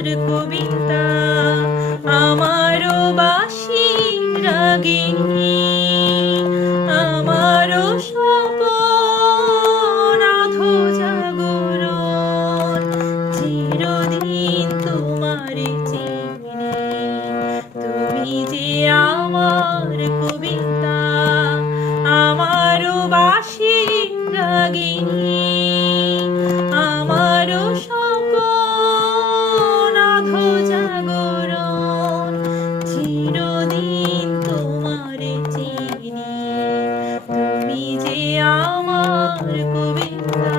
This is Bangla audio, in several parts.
আমার কবিতা, আমারও বাঁশি রাগিনী, আমারও স্বপন আধো জাগরণ, চিরদিন তোমারে চিনি, তুমি যে আমার কবিতা, আমারও বাঁশি রাগিনী, আমারও স্বপন আধো জাগরণ, চিরদিন তোমারে চিনি, তুমি যে আমার কবিতা।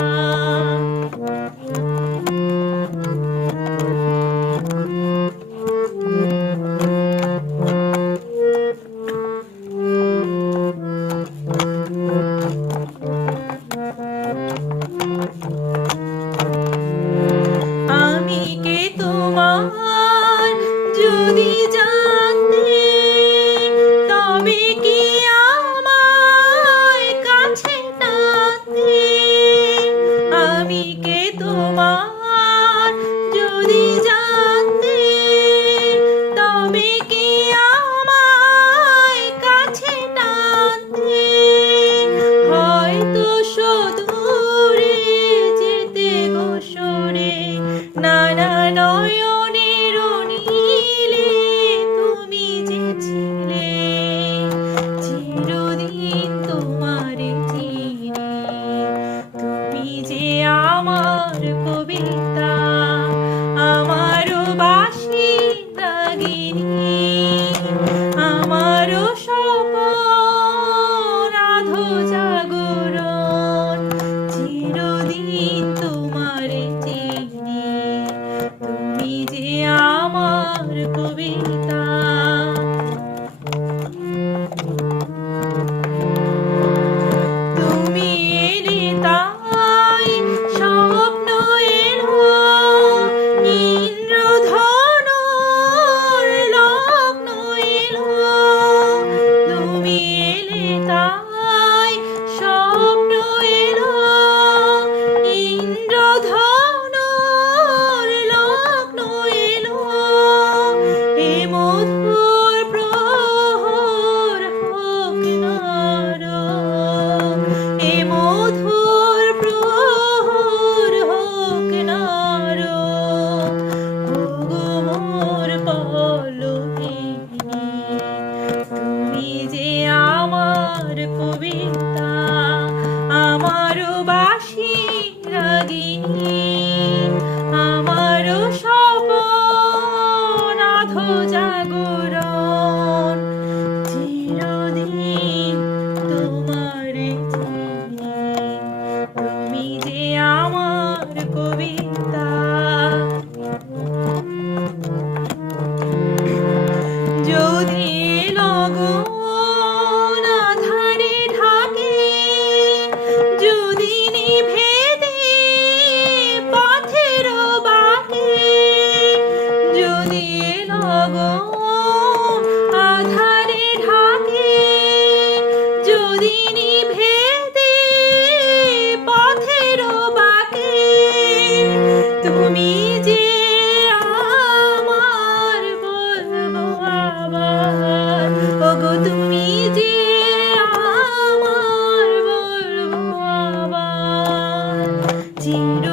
আমি কে তোমার যদি জানতে, তবে কি আমায় কাছে টানতে। আমি কে তোমার যদি জানতে, তবে কি আমায় কাছে টানতে। হয়তো সুদূরে যেতে গো সরে, নানা নয়নের নীলে তুমি যে ছিলে, চিরদিন তোমারে চিনি, তুমি যে আমার কবিতা, আমারও বাঁশি রাগিনী, আমারও স্বপন আধো জাগরণ, চিরদিন তোমারে চিনি, তুমি যে আমার কবিতা। তুমি এলে তাই স্বপ্ন এলো, ইন্দ্রধনুর লগ্ন এলো। তুমি এলে তাই স্বপ্ন এলো, ইন্দ্রধনুর লগ্ন এলো। এ মধুর প্রহর হোক নরম, এ মধুর প্রহর হোক নরম। ওগো মোর পল্লবিনী, তুমি যে আমার কবিতা, আমারও বাঁশি রাগিনী, আমারও স্বপন আধো জাগরণ, চিরদিন তোমারে চিনি, তুমি যে আমার কবিতা। যদি লগন আধারে ঢাকে, যদি নিভে দে পথের বাঁকে, যদি লগন আধারে ঢাকে, যদি নিভে দে পথের বাঁকে। তুমি যে আমার বলবো আবার, ওগো তুমি যে আমার বলবো আবার, চির